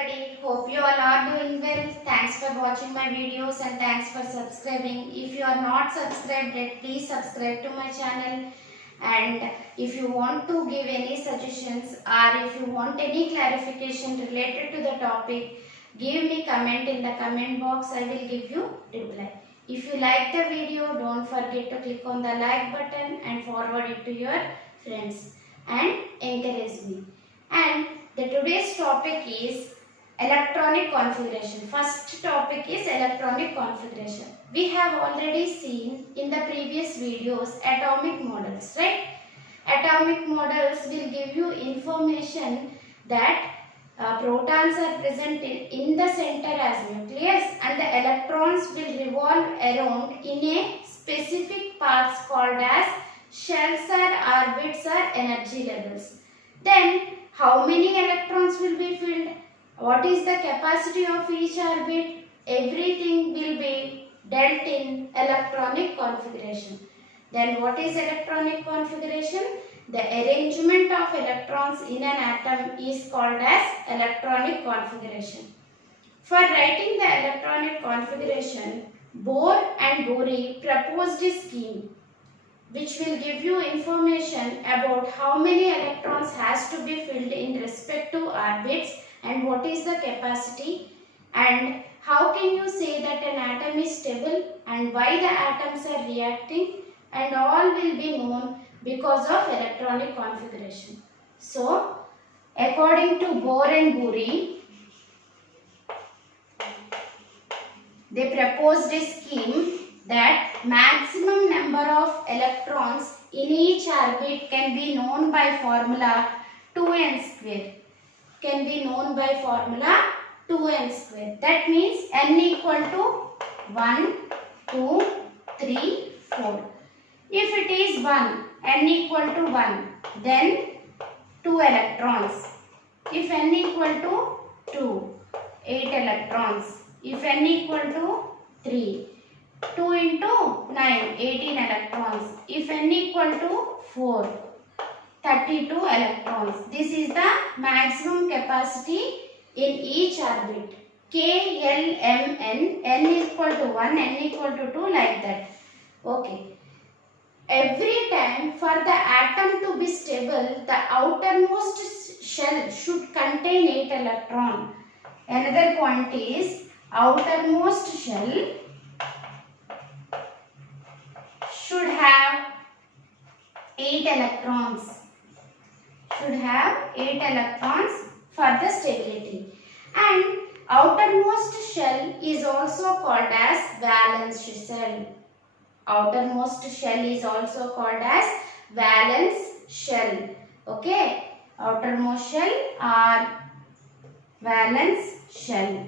everybody. Hope you all are doing well. Thanks for watching my videos and thanks for subscribing. If you are not subscribed yet, please subscribe to my channel. And if you want to give any suggestions or if you want any clarification related to the topic, give me comment in the comment box. I will give you reply. If you like the video, don't forget to click on the like button and forward it to your friends and encourage me. And the today's topic is electronic configuration. First topic is electronic configuration. We have already seen in the previous videos atomic models, right? Atomic models will give you information that protons are present in the center as nucleus and the electrons will revolve around in a specific paths called as shells or orbits or energy levels. Then how many electrons will be filled? What is the capacity of each orbit? Everything will be dealt in electronic configuration. Then what is electronic configuration? The arrangement of electrons in an atom is called as electronic configuration. For writing the electronic configuration, Bohr and Bory proposed a scheme which will give you information about how many electrons has to be filled in respect to orbits and what is the capacity and how can you say that an atom is stable and why the atoms are reacting, and all will be known because of electronic configuration. So, according to Bohr and Bory, they proposed a scheme that maximum number of electrons in each orbit can be known by formula 2n square. Can be known by formula 2n square. That means n equal to 1, 2, 3, 4. If it is 1, n equal to 1, then 2 electrons. If n equal to 2, 8 electrons. If n equal to 3, 2 into 9, 18 electrons. If n equal to 4, 32 electrons. This is the maximum capacity in each orbit. K, L, M, n equal to 1, n equal to 2, like that. Okay. Every time for the atom to be stable, the outermost shell should contain 8 electrons. Another point is outermost shell should have 8 electrons. Should have 8 electrons for the stability. And outermost shell is also called as valence shell. Outermost shell is also called as valence shell. Okay. Outermost shell or valence shell.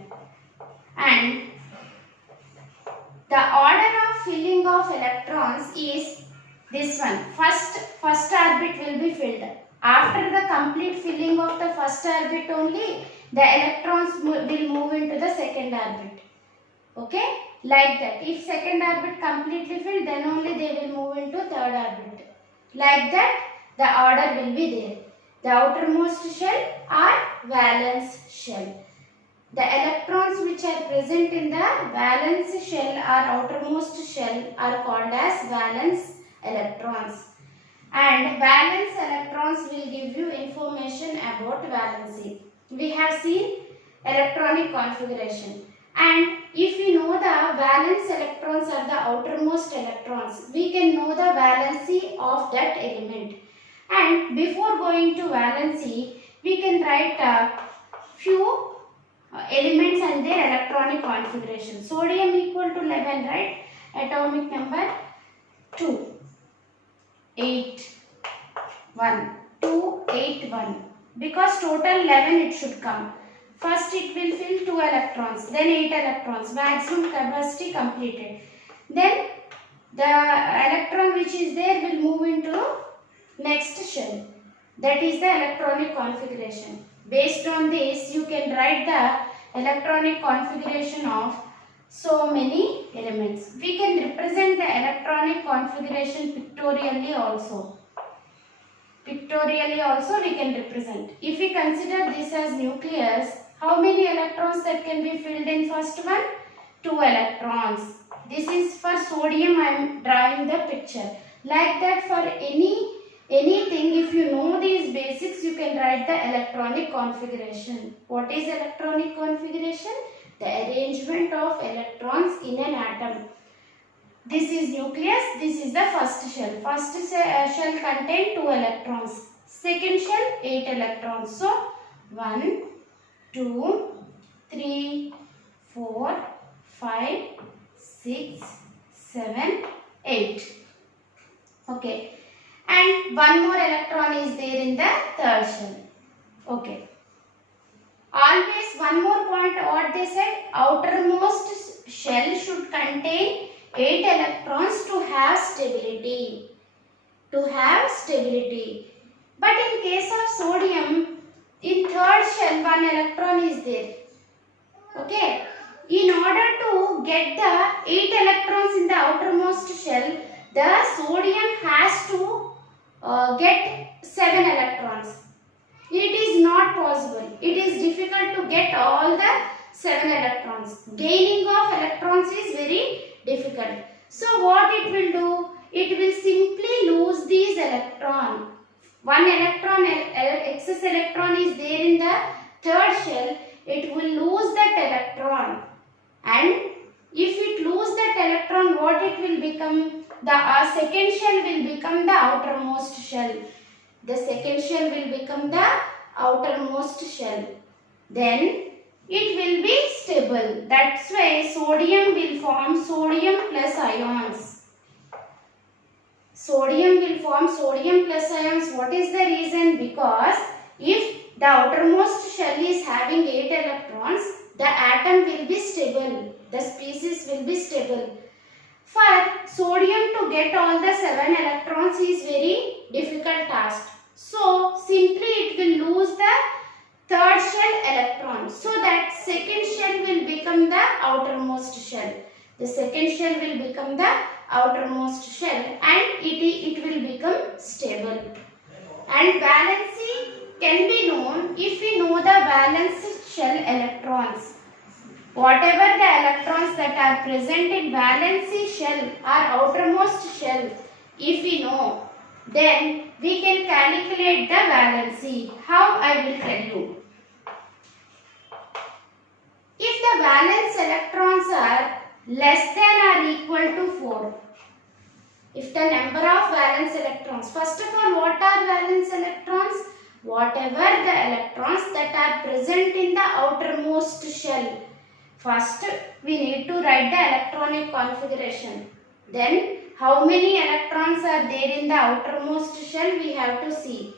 And the order of filling of electrons is this one. First orbit will be filled. After the complete filling of the first orbit only, the electrons will move into the second orbit. Okay? Like that. If second orbit completely filled, then only they will move into third orbit. Like that, the order will be there. The outermost shell or valence shell. The electrons which are present in the valence shell or outermost shell are called as valence electrons. And valence electrons will give you information about valency. We have seen electronic configuration. And if we know the valence electrons are the outermost electrons, we can know the valency of that element. And before going to valency, we can write a few elements and their electronic configuration. Sodium equal to 11, right? Atomic number 2. 8, 1, 2, 8, 1. Because total 11 it should come. First it will fill 2 electrons, then 8 electrons, maximum capacity completed. Then the electron which is there will move into next shell. That is the electronic configuration. Based on this, you can write the electronic configuration of so many elements. We can represent the electronic configuration pictorially also. Pictorially also we can represent. If we consider this as nucleus, How many electrons that can be filled in first one? 2 electrons. This is for sodium. I am drawing the picture. Like that, for anything, if you know these basics, you can write the electronic configuration. What is electronic configuration? The arrangement of electrons in an atom. This is nucleus, this is the first shell. First shell contains 2 electrons. Second shell 8 electrons. So 1, 2, 3, 4, 5, 6, 7, 8. Okay. And one more electron is there in the third shell. Okay. Always one more point what they said, outermost shell should contain 8 electrons to have stability. But in case of sodium, in third shell 1 electron is there. Okay. In order to get the 8 electrons in the outermost shell, the sodium has to get 7 electrons. It is not possible. It is difficult to get all the 7 electrons. Gaining of electrons is very difficult. So what it will do? It will simply lose these electrons. One electron, excess electron is there in the third shell. It will lose that electron. And if it loses that electron, what it will become? The second shell will become the outermost shell. The second shell will become the outermost shell. Then it will be stable. That's why sodium will form sodium plus ions. Sodium will form sodium plus ions. What is the reason? Because if the outermost shell is having 8 electrons, the atom will be stable. The species will be stable. For sodium to get all the 7 electrons is very difficult task. So simply it will lose the third shell electron. So that second shell will become the outermost shell. The second shell will become the outermost shell and it will become stable. And valency can be known if we know the valence shell electrons. Whatever the electrons that are present in valency shell or outermost shell, if we know, then we can calculate the valency. How? I will tell you. If the valence electrons are less than or equal to 4, if the number of valence electrons, first of all, what are valence electrons? Whatever the electrons that are present in the outermost shell. First, we need to write the electronic configuration. Then, how many electrons are there in the outermost shell, we have to see.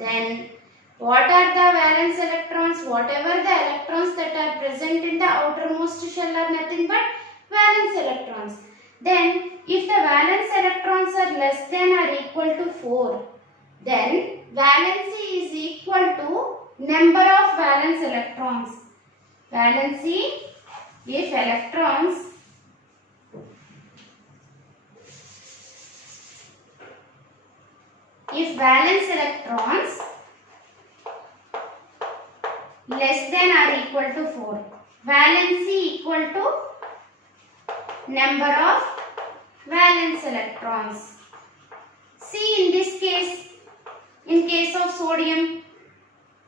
Then, what are the valence electrons? Whatever the electrons that are present in the outermost shell are nothing but valence electrons. Then, if the valence electrons are less than or equal to 4, then valency is equal to number of valence electrons. Valency, if electrons valence electrons less than or equal to 4, valency equal to number of valence electrons. See, in this case, in case of sodium,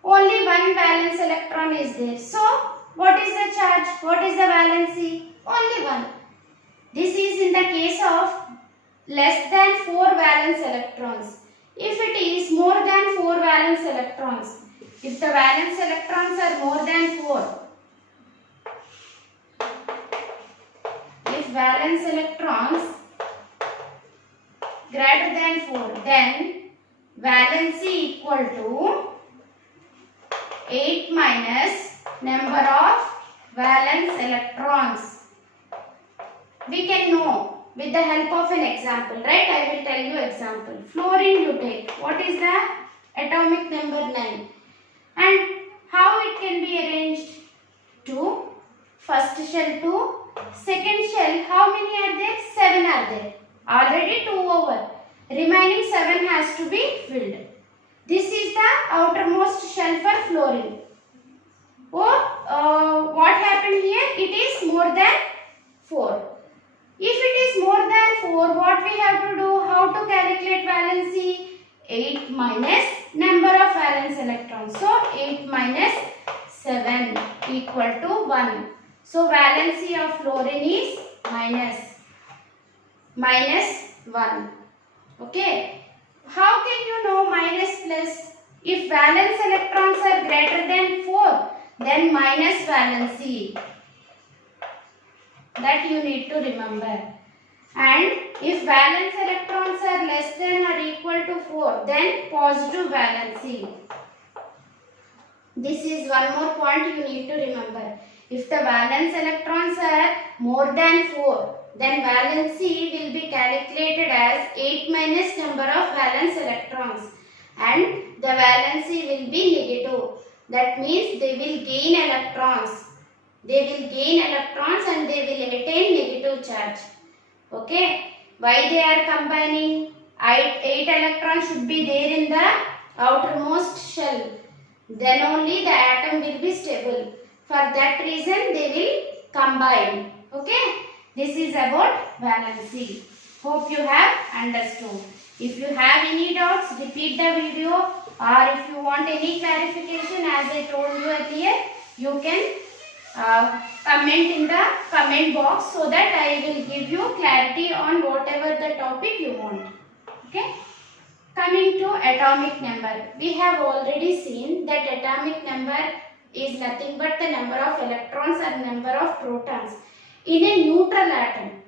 only one valence electron is there. So, what is the charge? What is the valency? Only one. This is in the case of less than 4 valence electrons. If it is more than 4 valence electrons, if the valence electrons are more than 4, if valence electrons greater than 4, then valency equal to 8 minus number of valence electrons. We can know with the help of an example, right? I will tell you example. Fluorine you take. What is the atomic number? 9. And how it can be arranged? 2. First shell 2. Second shell, how many are there? 7 are there. Already 2 over. Remaining 7 has to be filled. This is the outermost shell for fluorine. Or valence electrons. So 8 minus 7 equal to 1. So valency of fluorine is minus 1. Okay. How can you know minus plus? If valence electrons are greater than 4, then minus valency. That you need to remember. And if valence electrons are less than or equal to 4, then positive valency. This is one more point you need to remember. If the valence electrons are more than 4, then valency will be calculated as 8 minus number of valence electrons, and the valency will be negative. That means they will gain electrons. They will gain electrons and they will attain negative charge. Okay. Why they are combining? 8 electrons should be there in the outermost shell. Then only the atom will be stable. For that reason they will combine. Okay. This is about valency. Hope you have understood. If you have any doubts, repeat the video, or if you want any clarification, as I told you earlier, you can comment in the comment box so that I will give you clarity on whatever the topic you want. Okay. Coming to atomic number, we have already seen that atomic number is nothing but the number of electrons or number of protons in a neutral atom.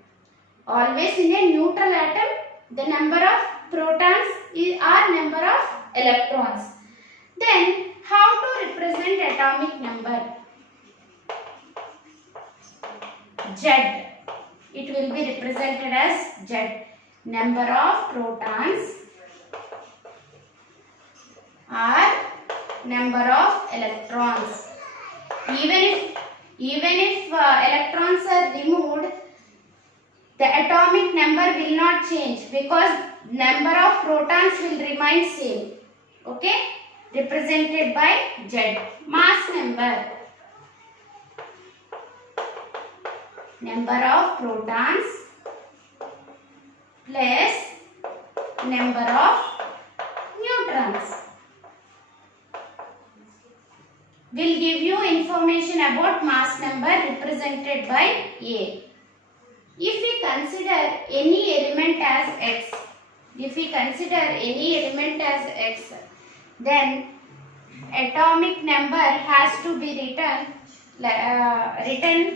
Always in a neutral atom, the number of protons are number of electrons. Then how to represent atomic number? Z. It will be represented as Z. Number of protons or number of electrons. Even if electrons are removed, the atomic number will not change because number of protons will remain same. Okay, represented by Z. Mass number. Number of protons plus number of neutrons will give you information about mass number represented by A. If we consider any element as X, then atomic number has to be written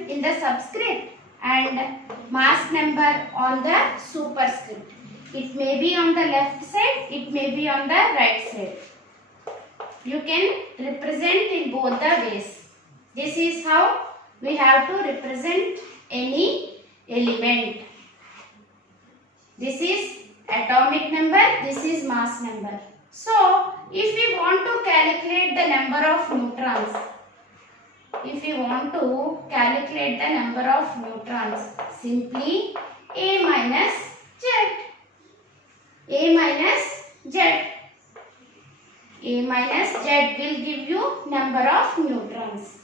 in the subscript and mass number on the superscript. It may be on the left side, it may be on the right side. You can represent in both the ways. This is how we have to represent any element. This is atomic number, this is mass number. So, if we want to calculate the number of neutrons, simply A minus Z. A minus Z will give you number of neutrons.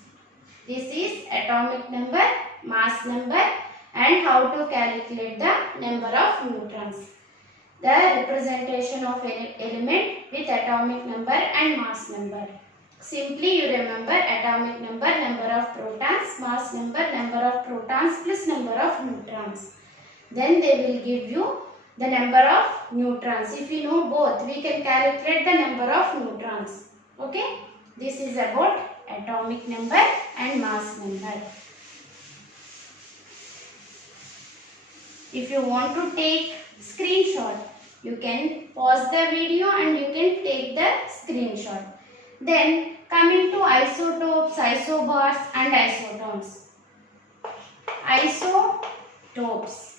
This is atomic number, mass number, and how to calculate the number of neutrons. The representation of an element with atomic number and mass number. Simply you remember atomic number, number of protons, mass number, number of protons plus number of neutrons. Then they will give you the number of neutrons. If you know both, we can calculate the number of neutrons. Okay? This is about atomic number and mass number. If you want to take screenshot, you can pause the video and you can take the screenshot. Then coming to isotopes, isobars and isotones. Isotopes.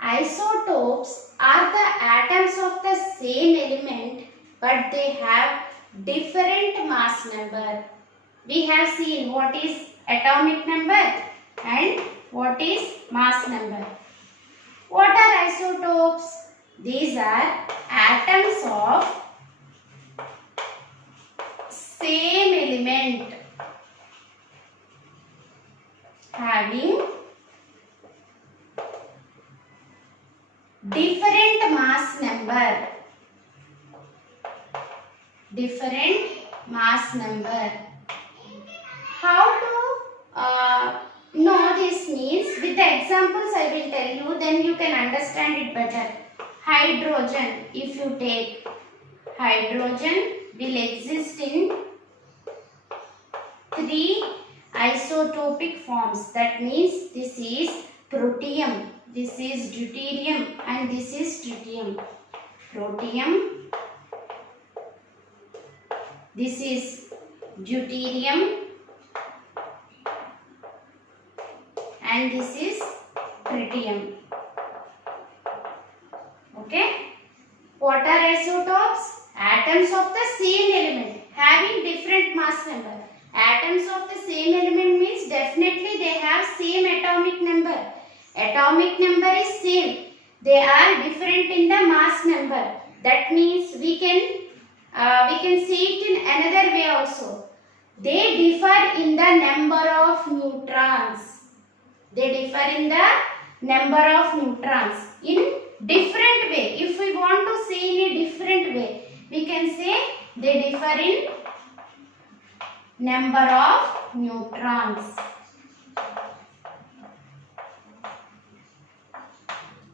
Isotopes are the atoms of the same element but they have different mass number. We have seen what is atomic number and what is mass number. What are isotopes? These are atoms of same element having different mass number. different mass number. How to know this means with the examples I will tell you, then you can understand it better. Hydrogen, if you take hydrogen will exist in 3 isotopic forms. That means this is protium, this is deuterium and this is tritium. Protium, this is deuterium and this is tritium. Okay. What are isotopes? Atoms of the same element having different mass number. Atoms of the same element means definitely they have same atomic number. Atomic number is same. They are different in the mass number. That means we can see it in another way also. They differ in the number of neutrons. They differ in the number of neutrons in different way. If we want to say in a different way, we can say they differ in number of neutrons.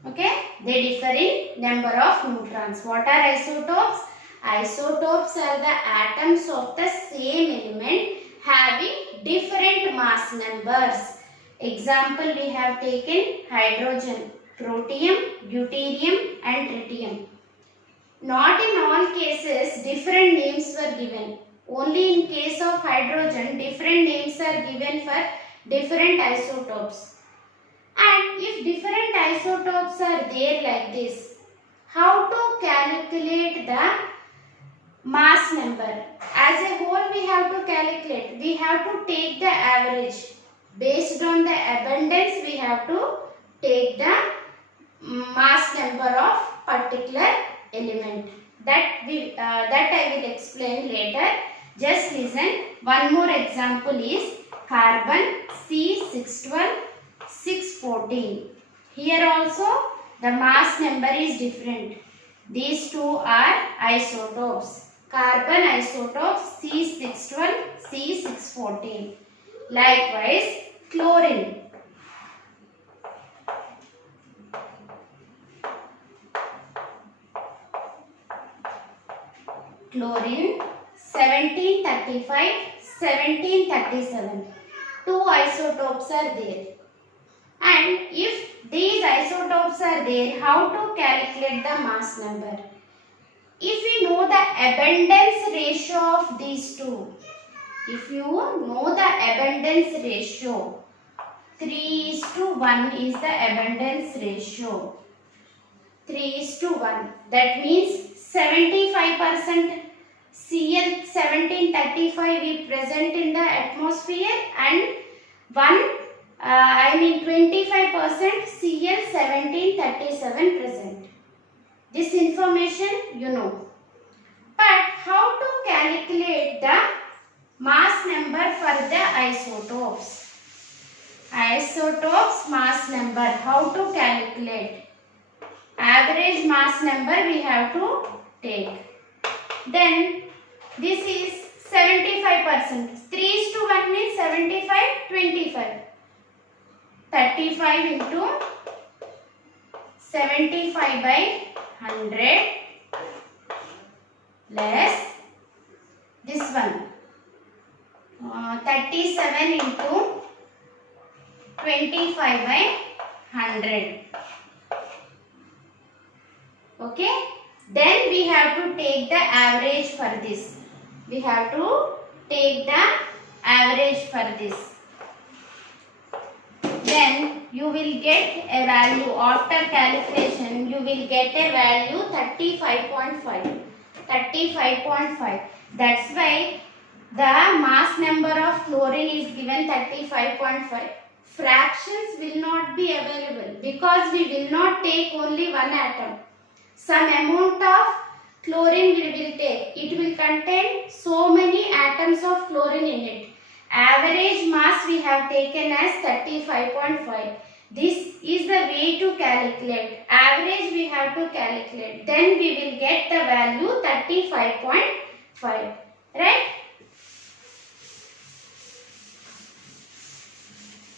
Okay, they differ in number of neutrons. What are isotopes? Isotopes are the atoms of the same element having different mass numbers. Example, we have taken hydrogen, protium, deuterium and tritium. Not in all cases different names were given. Only in case of hydrogen different names are given for different isotopes. And if different isotopes are there like this, how to calculate the mass number? As a whole we have to calculate. We have to take the average. Based on the abundance we have to take the mass number of particular element. That I will explain later. Just listen. One more example is carbon C612, 614. Here also the mass number is different. These two are isotopes. Carbon isotopes C612, C614. Likewise, chlorine. Chlorine 1735, 1737. Two isotopes are there. And if these isotopes are there, how to calculate the mass number? If we know the abundance ratio of these two, if you know the abundance ratio, 3:1 is the abundance ratio. 3:1. That means 75% Cl 1735 is present in the atmosphere and 25% Cl 1737 present. This information you know. But how to calculate the mass number for the isotopes? Isotopes mass number, how to calculate? Average mass number we have to take. Then this is 75%. 3:1 means 75, 25. 35 into 75 by 100 less this one. 37 into 25 by 100. Okay. Then we have to take the average for this. We have to take the average for this. Then you will get a value after calculation. You will get a value 35.5. 35.5. That's why the mass number of chlorine is given 35.5. Fractions will not be available because we will not take only one atom. Some amount of chlorine we will take. It will contain so many atoms of chlorine in it. Average mass we have taken as 35.5. This is the way to calculate. Average we have to calculate. Then we will get the value 35.5. 5. Right?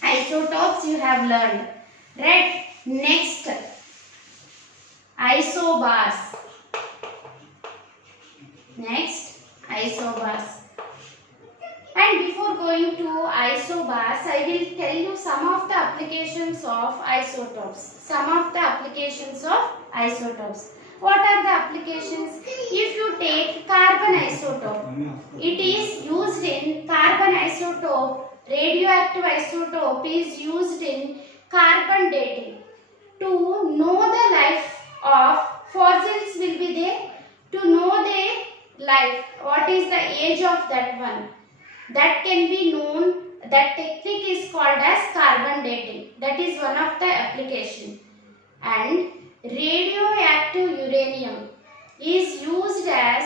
Isotopes you have learned. Right? Next, isobars. Next, isobars. And before going to isobars, I will tell you some of the applications of isotopes. Some of the applications of isotopes. What are the applications? If you take carbon isotope, it is used in carbon isotope. Radioactive isotope is used in carbon dating. To know the life of fossils will be there. To know their life, what is the age of that one, that can be known. That technique is called as carbon dating. That is one of the application. And radioactive uranium is used as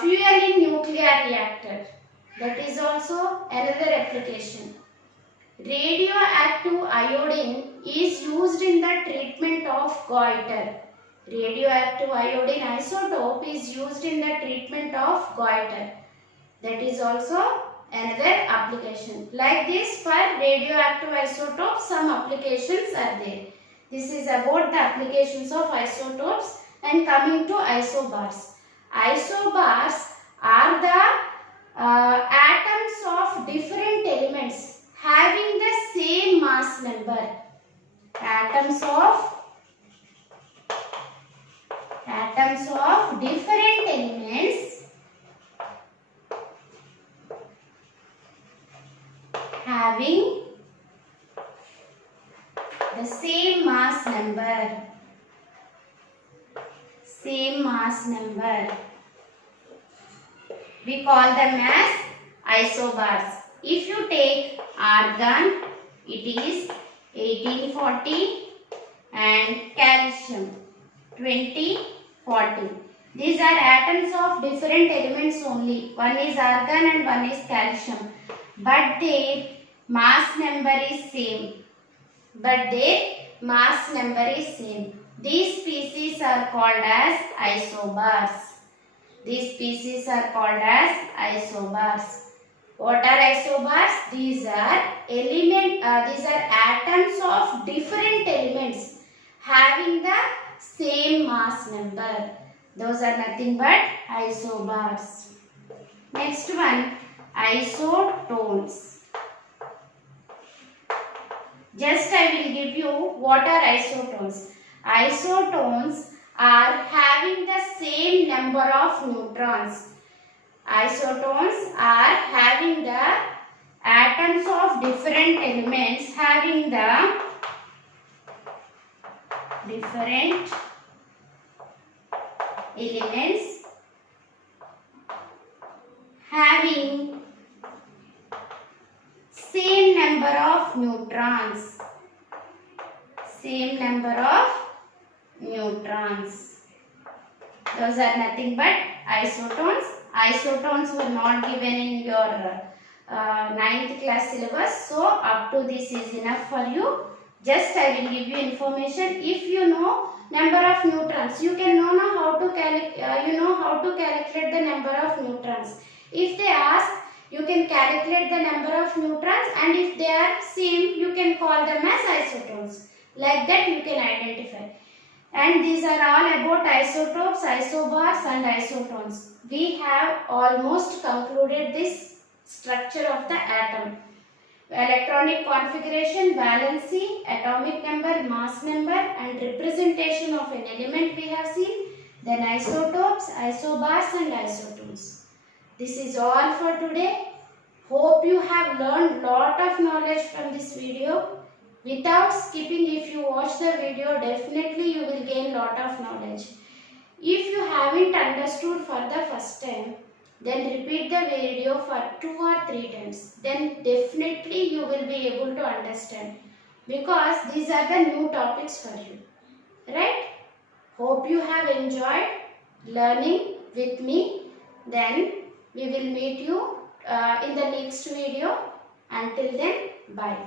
fuel in nuclear reactor. That is also another application. Radioactive iodine is used in the treatment of goiter. Radioactive iodine isotope is used in the treatment of goiter. That is also another application. Like this, for radioactive isotopes, some applications are there. This is about the applications of isotopes. And coming to isobars. Isobars are the atoms of different elements having the same mass number. Atoms of different elements having the same mass number. Same mass number. We call them as isobars. If you take argon, it is 1840 and calcium 2040. These are atoms of different elements only. One is argon and one is calcium. But their mass number is same. These species are called as isobars. What are isobars? These are atoms of different elements having the same mass number. Those are nothing but isobars. Next one, isotones. Just I will give you what are isotones. Isotones are having the same number of neutrons. Isotones are having the atoms of different elements having the same number of neutrons. Those are nothing but isotones. Isotones were not given in your 9th class syllabus. So up to this is enough for you. Just I will give you information. If you know number of neutrons, you can know how to calculate the number of neutrons. If they ask, you can calculate the number of neutrons, and if they are same, you can call them as isotones. Like that you can identify. And these are all about isotopes, isobars and isotones. We have almost concluded this structure of the atom. Electronic configuration, valency, atomic number, mass number and representation of an element we have seen. Then isotopes, isobars and isotones. This is all for today. Hope you have learned lot of knowledge from this video. Without skipping, if you watch the video, definitely you will gain lot of knowledge. If you haven't understood for the first time, then repeat the video for 2 or 3 times. Then definitely you will be able to understand, because these are the new topics for you. Right? Hope you have enjoyed learning with me. Then we will meet you in the next video. Until then, bye.